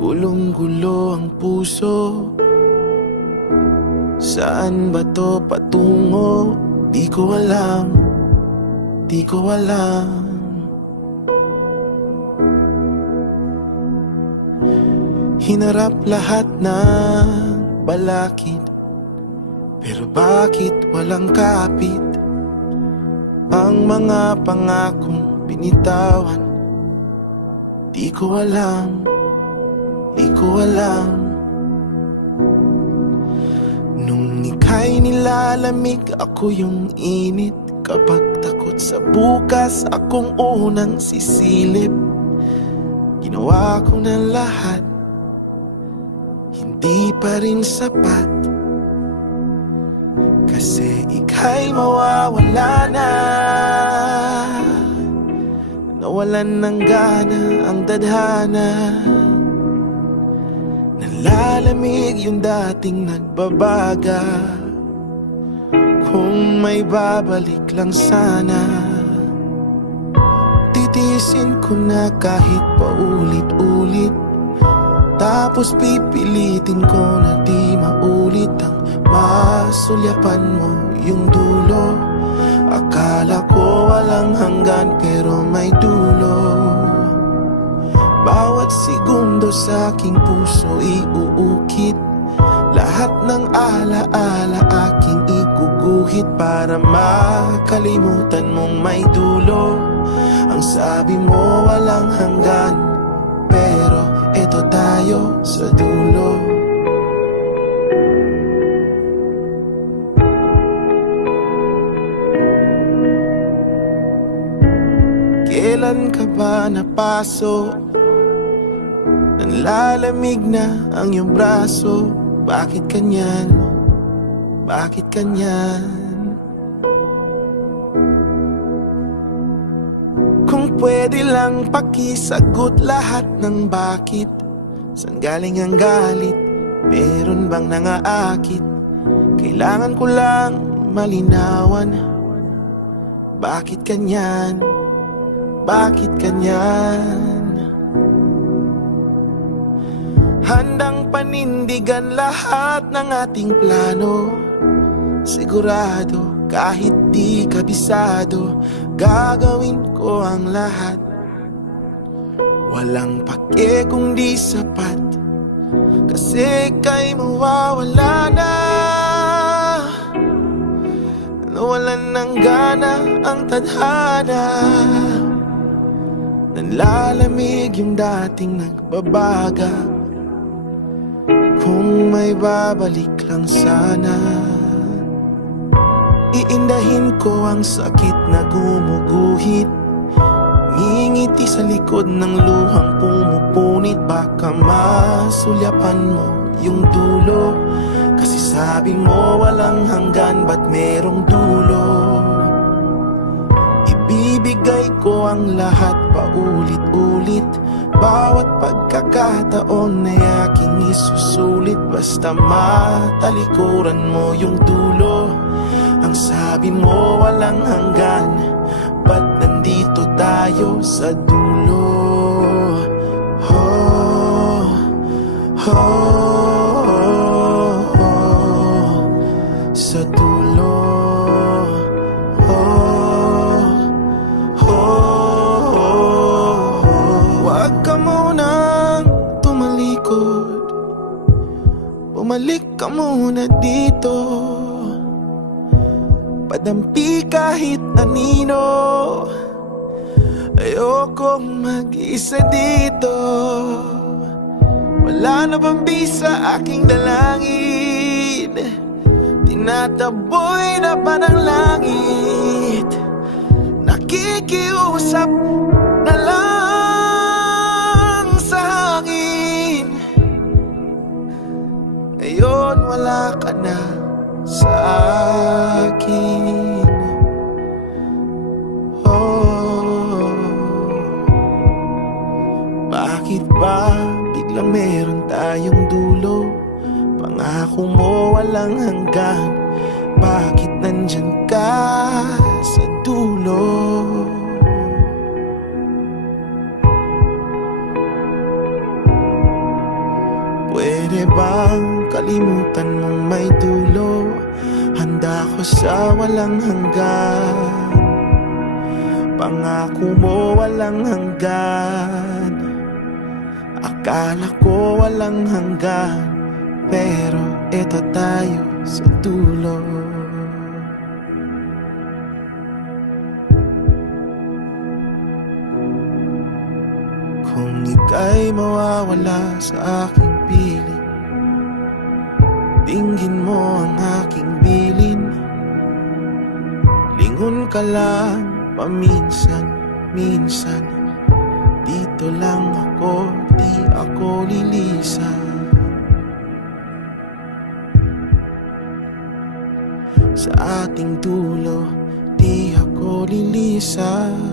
Gulong-gulo ang puso. Saan ba to patungo? Di ko alam, di ko alam. Hinarap lahat ng balakid, pero bakit walang kapit? Ang mga pangakong binitawan, di ko alam, di ko alam. Nung ika'y nilalamig, ako yung init. Kapag takot sa bukas, akong unang sisilip. Ginawa ko na lahat, hindi pa rin sapat. Kasi ika'y mawawala na. Nawalan ng gana ang tadhana. Nalalamig yung dating nagbabaga. Kung may babalik lang sana, titiisin ko na kahit paulit-ulit. Tapos pipilitin ko na di maulit ang masulyapan mo yung dulo. Akala ko walang hanggan pero may dulo. Bawat segundo sa aking puso iuukit. Lahat ng alaala aking iguguhit para makalimutan mong may dulo. Ang sabi mo walang hanggan, pero eto tayo sa dulo. Kailan ka ba napasok? Nanlalamig na ang iyong braso. Bakit kanyan? Bakit kanyan? Kung pwede lang pakisagot lahat ng bakit. Saan galing ang galit? Meron bang nangaakit? Kailangan ko lang malinawan. Bakit kanyan? Bakit kanyan? Handang panindigan lahat ng ating plano. Sigurado kahit di kabisado, gagawin ko ang lahat. Walang pake kung di sapat, kasi ika'y mawawala na. Nawalan ng gana ang tadhana. Nanlalamig yung dating nagbabaga. Kung may babalik lang sana, iindahin ko ang sakit na gumuguhit. Ngingiti sa likod ng luhang pumupunit. Baka masulyapan mo yung dulo. Kasi sabi mo walang hanggan, ba't merong dulo? Ibibigay ko ang lahat paulit-ulit. Bawat pagkakataon na aking isusulit. Basta matalikuran mo yung dulo. Ang sabi mo walang hanggan, ba't nandito tayo sa dulo? Oh, oh, oh, oh, sa dulo. Oh, oh, oh, oh. Wag ka munang tumalikod, bumalik ka muna dito. Padampi kahit anino. Ayokong mag-isa dito. Wala na bang bisa aking dalangin? Tinataboy na ba ng langit? Nakikiusap na lang sa hangin. Ngayon wala ka na sa akin. Oh, bakit ba biglang meron tayong dulo? Pangako mo walang hanggan, bakit nandyan ka sa dulo? kalimutan mong may dulo. Handa ko sa walang hanggan, pangako mo walang hanggan. Akala ko walang hanggan, pero eto tayo sa dulo. Kung ika'y mawawala sa aking piling, dinggin mo ang aking bilin. Lingon ka lang paminsan-minsan, dito lang ako, di ako lilisan. Sa ating dulo, di ako lilisan.